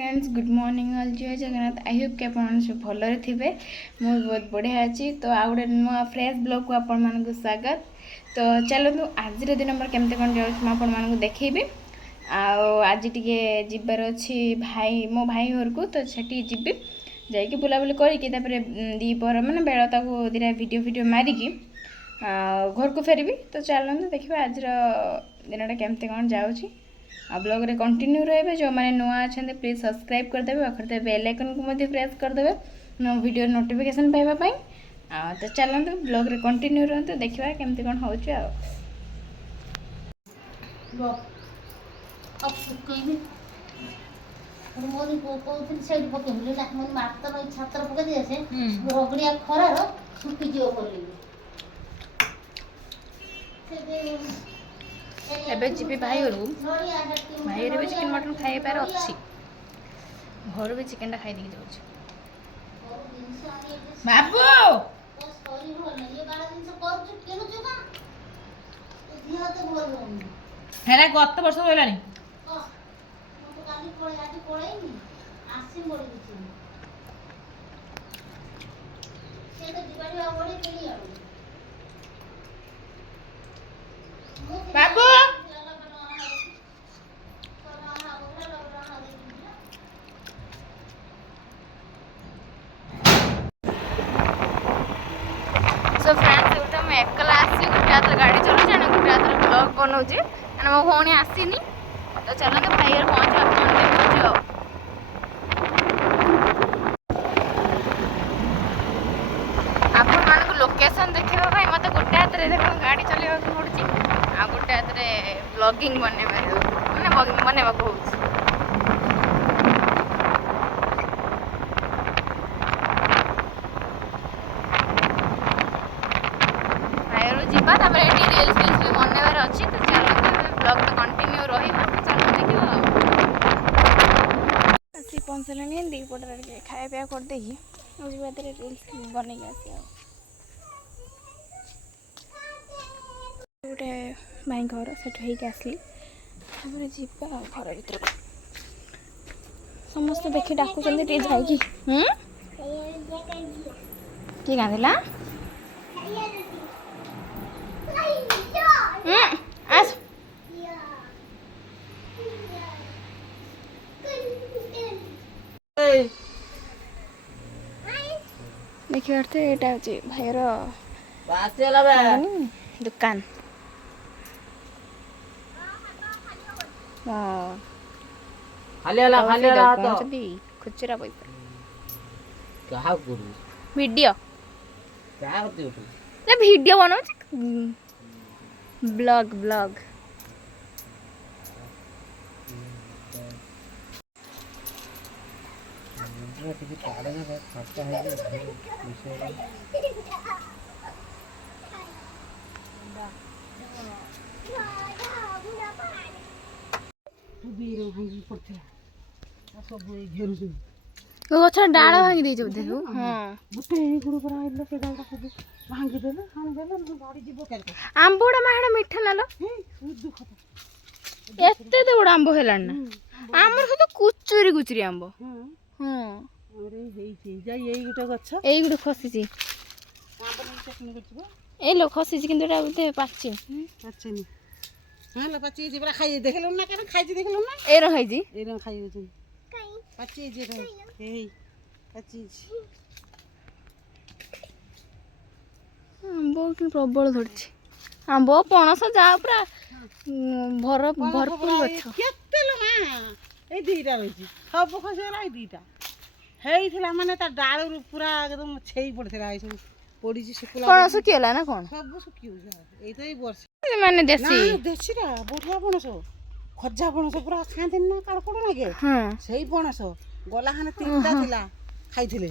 Friends good morning all जय Jagannath. I hope कि आप सब भलरे थे। मुझे बहुत बढ़िया अच्छी। तो आ गए नुआ फ्रेश ब्लॉग को आपण मानक स्वागत। तो चलतु आज दिन मोर केमती कौन जाऊँ आपको देखी। आज टे जबार अच्छी भाई मो भाई घर को तो सेठी जी जाकि बुलाबुली करके दीपर मैंने बेला दिटा वीडियो मारिकी घर को फेरबी। तो चलते देखिए आज दिनटा केमती कौन जाऊँगी। ब्लॉग रे कंटिन्यू रहे। जो मैंने नुआ अच्छा प्लीज सब्सक्राइब करदेवे पाखे बेल आइकन को प्रेस करदेवे वीडियो नोटिफिकेशन पाइबापी। तो चलते ब्लॉग रे कंटिन्यू रहते देखा केमती कौन हो। एबे जी भाई घर भाई भी चिकेन मटन खाई पार अच्छी घर भी चिकेन खाई दी जाऊँ बाबू है गत वर्ष होगा बाबू सो फ्रेंड्स गोटे मुझे एकला आसी गोटे हाथ गाड़ी चलाऊँ गोटे हाथ ब्लॉग बनाऊँगी मो भौणी आसीनी। तो चलते भाई पहुँचो आपण मानक लोकेशन देखा मत गोटे हाथ में देख गाड़ी चलवा पड़ी आ गोटे हाथ में ब्लॉगिंग बनवा हो। रील्स भी बनवार अच्छी। तो चलते ब्लॉग तो कंटिन्यू रहा। चलो देखिए आसी पहुँचल दीपटे खाया पिया करदे रील्स बन गोटे भाई घर से आसली जावा घर भर समस्त देखी डाकुच जाकि किए कांदिला आस देखिए यहाँ हूँ भाईर दुकान खुचरा पैसा वीडियो वीडियो बनाऊ ब्लॉग ब्लॉग गछ डाल भांगी दे आंब गुड़ा माड़ा मीठा ना एते तो गुड़ा आंब है आमर सब कुचुरी कुचुरी आंब गोटे खसी लो खसी कि पाची आंब कि प्रबल धरछि आंब पणस जा पूरा भरपूर गछ सब खसीगला दीटा माने डाल पूरा एकदम छेई पड़ता सब पड़ी कौन सुखीगला ना कौन सब सुखी वर्ष माने देसी देसीरा बढ़िया पणस खजा पणस पूरा खाते ना काड़कोड़ लगे से पणस गला खाने 3टा थिला खाइथिले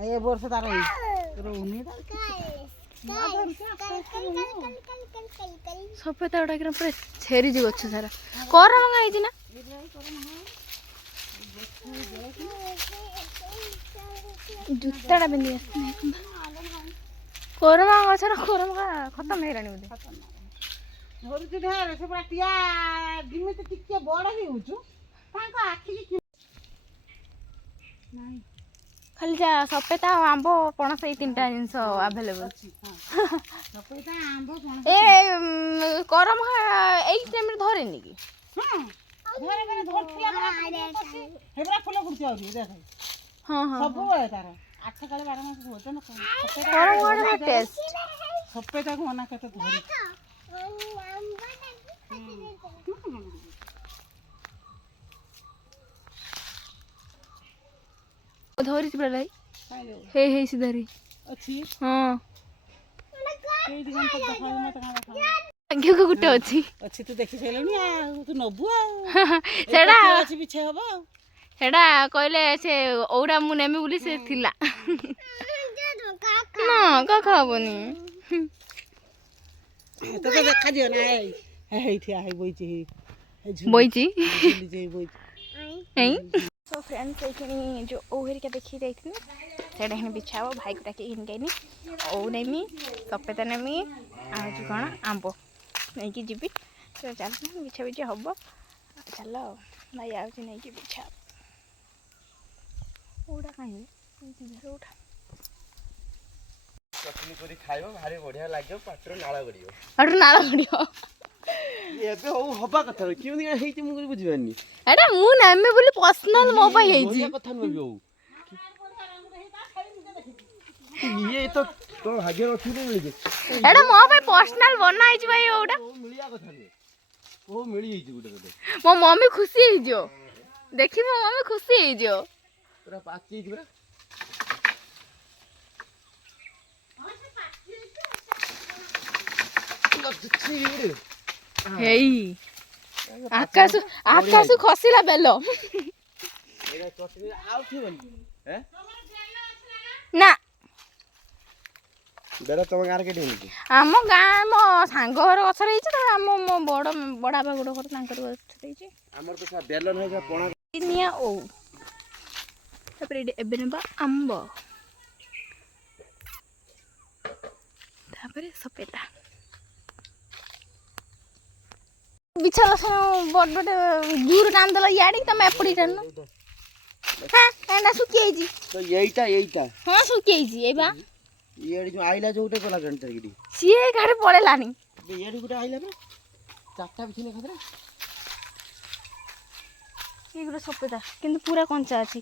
ए वर्ष तार रोनी सफेद गुड़ा पूरा छेरी गछ सारा कर मंगा ना जूता पिंधि कोरमा गछर कोरमा खत्म हेलानी बोधे घर से पूरा टिया जिमिति टिके बड़ हेउछु तांका आखि ଖାଲି ଯା ସପେତା ଆଉ ଆମ୍ବ ପଣସ ଏଇ ତିନିଟା ଜିନିଷ ଆଭେଲେବଲ୍। ସପେତା ଆମ୍ବ ପଣସ ଏ କରମ ଏଇ ଟାଇମ୍ରେ ଧରେନି କି? ଘରେ ଘରେ ଧରିଥିଲା ହେବରା ଫୁଲ ଫୁଟୁଛି ଆହୁରି ଦେଖ ହଁ ହଁ ସବୁବେଳେ ତାର 8 କାଳେ 12 ମାସ ଭୋଜନ କରମ ଗୋଟେ ଟେଷ୍ଟ। ସପେତାକୁ ମନା କେତେ ଧରି ଧରିଛି ପୁରା ଭାଇ ହେଇ ହେଇ ସିଧାରି ଅଛି ହଁ ସେଇଠି କଣ ତ ଦେଖାଉ ମତେ କାଁ ଦେଖାଉ ଆଜ୍ଞା ଗୋଟେ ଅଛି ଅଛି ତୁ ଦେଖି ସାରିଲୁଣି ଆଉ ତୁ ନବୁ ଆଉ ସେଟା ଅଛି ପିଛେ ହବ ଆଉ ସେଟା କହିଲେ ସେ ଓଉଟା ମୁଁ ନେମି ବୋଲି ସେ ଥିଲା ନା କାକା ହବନି ତତେ ଦେଖାଯିବ ନା ହେଇ ଠିଆ ହେଇ ବଇଛି ବଇଛି ବଇଛି ସୋ ଫ୍ରେଣ୍ଡସ୍ এইখানে जो ओ हेरिका देखी जाइथिनी सेटा हेने बिछाओ भाई को डाके हिन गइनी ओ नेमी सपेता नेमी आ जो कोन आंबो नै कि जिबी तो चल बिछा बिछा हबो चलो भाई आउ कि नै कि बिछा ओडा काहे इधर उठा चटनी करी खाइबो भारी बढ़िया लाग्यो पाटर नाळ गडियो अडर नाळ गडियो एबे हो हबा कथा केउनी हेइति मु बुझिबानी एटा मु नेमी बोली पर्सनल मो पई हेइची कथा न हो ये तो तो भाग्य रखी दे मिल जे एटा मो पई पर्सनल बना हेइची भाई ओडा ओ मिलिया कथा ने ओ मिली हेइची गुटे गुटे मो मम्मी खुशी हेइजो देखि मो मम्मी खुशी हेइजो पूरा पाची हेइची बरा हेई आकाश आकाश खसिला बेलो एरा चटनी आउ थिबनी हैं ना बेरा तम गार के ढेनी आम गाँ मो सांग घर गछ रही आम मो बड़ बड़ा बा गुड़ घर तांकर गछ रही हमर तो सा बेलन है पणा निया ओ तापर एबे नेबा आंब तापर सपेता बिछाला बड़ जूर टान दल याडी तमे एपडी टान हां एना सुकी आइजी तो एईटा हां सुकी आइजी एबा येडी जो आइला जो उठे कोला गणतर गिडी सिए गाड़ी पळेलानी येडी गुटे आइला बे चारटा बिछने खादरे ये गुटे सपेता किंतु पूरा कंचा अछि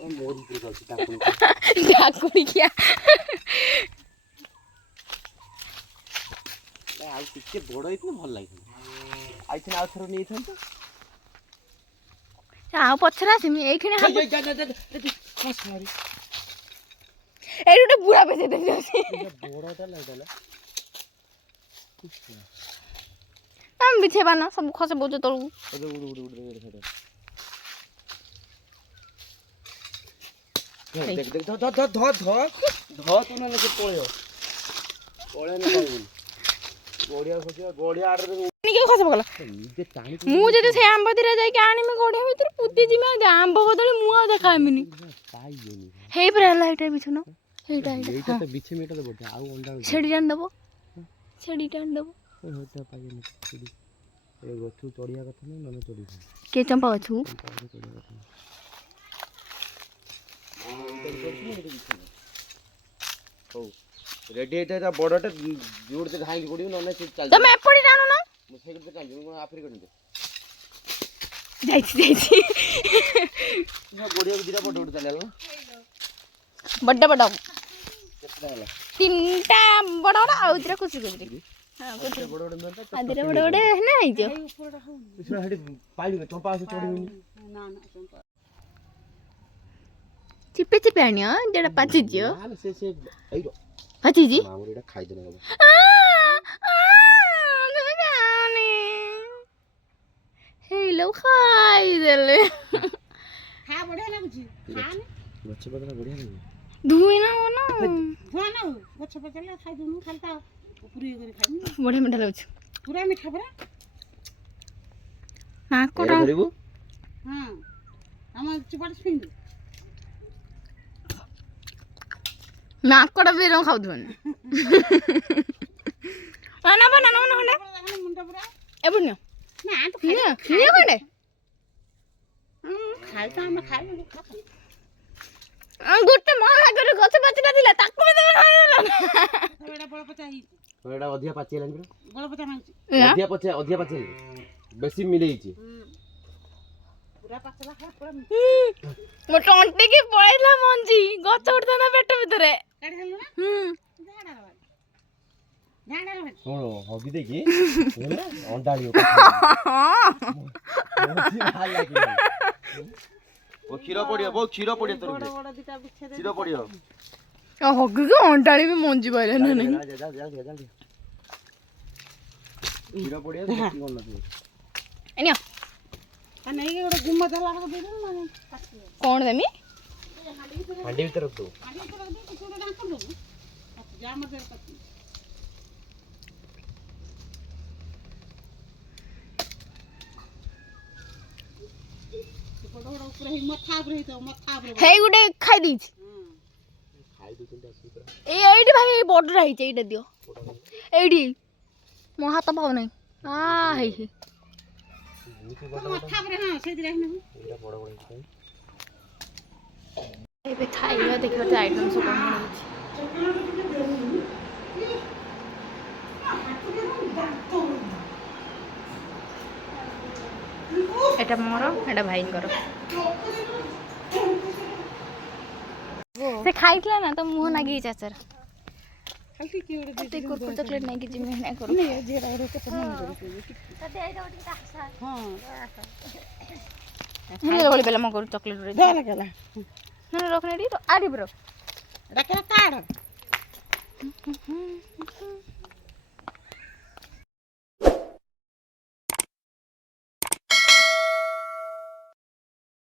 ओ मोरी पुर जाछि ताकू डाकुड़ी क्या आ टिके बड़ इतने भल लागिन आइथिन आ थरो नै थन तो आ पछरा सिमी एखने हम खस मारी ए गुटे पूरा बेचे दे छी बड़टा लागला हम बिछेबा ना सब खसे बोझ तळू अरे उड़ देख देख ध तो ना के पळे ना पाइबो गोड़िया खोजिया गोड़िया आडे निके खसे पकला निजे टाणी मु जदि से आंब दिरा जाई के आनी में गोड़िया भीतर पुती जी में आंब बदले मु आ देखामिनी पाइबेनी हेई पर हला एटा बिछुनो हेटा एटा तो बीचे मेटा तो बोटा आउ अंडा छेड़ी जान दबो छेड़ी जान दबो होता पाइबेनी छेड़ी ए गथु चढ़िया कथा न न चढ़ी के चंपा गछु हो रेडी एटा बड़टा जोड़ से घाई पड़ियो न से चल तमे एपड़ी जानो ना मु से के कांजू को अफ्रीका दे जाइछि ना गोड़िया दिरा बड़ बड़ चलेला बड्डा बड्डा केतना हला तीनटा बड़ा बड़ा आ उधर कुछ कुछ हां कुछ बड़ बड़ नता आदिरा बड़ा बड़ा है ना आई जो इसरा हेडी पाइली में चंपा से चढ़ी ନା ନା ଚମ୍ପା चिपे चिपे आनियो जेडा पाछि जियो ना से एइरो पाछि जी मामूरी एटा खाइ देना बाबू हेलो खाई देले ଖା ବଢିଆ ଲାଗୁଛି ଖା ନେ गछ पतरा बढ़िया नहीं धुई ना हो ना ଧୂଆ ନା ହଉ ଗଛ ପଚାରିଲେ ଖାଇଦଉନୁ ଖାଲି ତା ଉପରୁ ଇଏ କରି ଖାଇବୁ बड़े मिठा लाଗୁଛି ପୁରା ମିଠା ପରା ନା एरा कोडा करिबू ହଁ ଆମ ଚିପାଟ ସ୍ପିନ୍ ନା कोडा भी रंग खाउ दवन ना बना ना ମୁଣ୍ଡ ପୁରା ए बुनियो ନା ତ ନିଅ ନିଅ ଖଣ୍ଡେ ଖାଇ ତ ଆମେ ଖାଇବୁ ଗୋଟେ ମୋ ଆଗରେ ଗଛ ପାଚିଟା ଥିଲା ତାକୁ ବି ତମେ ଖାଇଦେଲ ଏଇଟା ବଳ ପଚା ହେଇଛି ଏଇଟା ଅଧିକା ପାଚି ହେଲାଣି ପୁରା ବଳ ପଚା ମାଇଛି ଅଧିକା ପାଚି ବେଶୀ ମିଲେଇଛି ପୁରା ପାଚଲା ଖା ପୁରା ମୋ ଟଣ୍ଟିକି ପଳେଇଲା ମଞ୍ଜି ଗଛ ଉଠିଥାନ୍ତା ପେଟ ଭିତରେ କାଢି ଦେଲୁ ନା ଝାଡା ରହ ଶୁଣ ହଗି ଦେଇକି ଅଣ୍ଡାଳି କ୍ଷୀର ପଡିବ ବହୁତ କ୍ଷୀର ପଡିବ ତୋର ବଡ ବଡ ଦିଟା ବିଛେଇ କ୍ଷୀର ପଡିବ ହଗିକି ଅଣ୍ଡାଳି ବି ମଞ୍ଜି ପାଇଲା ନା ନାଇଁ କ୍ଷୀର ପଡିବ ବେଶୀ କରୁନଥିବ ଏନିଅ ନେଇକି ଗୋଟେ ଗୁମ ଦେଲା ବେଳକୁ ଦେଇଦେବୁ ନା କଣ ଦେମି ହାଣ୍ଡି ଭିତରେ ରଖିଦେବୁ ଆଜି ତ ରଖି କିଛି ଗୋଟେ ଡାଙ୍କ ଦେବୁ ଯା ମତେ ପାତି ବଡ ବଡ ଉପରେ ହେଇ ମଥା ଉପରେ ହେଇଥିବ ମଥା ଉପରେ ହେଇ ଗୋଟେ ଖାଇ ଦେଇଛି ଖାଇ ଦଉଛନ୍ତି ଆସିକି ପୁରା ଏଇଠି ଭାଇ ଏଇ ବଡଟା ହେଇଛି ଏଇଟା ଦିଅ ଏଇଠି ମୋ ହାତ ପାଉ ନାହିଁ ହେଇ ହେଇ ମଥା ଉପରେ ହଁ ସେଇଥିରେ ଆସିନେବୁ ଏଇଟା ବଡ ବଡ ହେଇଛି ଏବେ ଖାଇବା ଦେଖିବା ତ ଆଇଟମ୍ ସବୁ କଣ ହେଉଛି এটা ମୋର এটা ଭାଇଙ୍କର ସେ ଖାଇଥିଲା ନା ତ ମୁହଁ ନାଗିଯାଇଛି ଆଚାର ଖାଲି କି ଗୋଟେ ते कुरकुर चॉकलेट नाही की जिम नाही करू नहीं जेरा रे केते मन करे हां हेलो बोली पहले म करू चॉकलेट रे देला केला ना रखने दी तो आरी ब्रो रखला काढ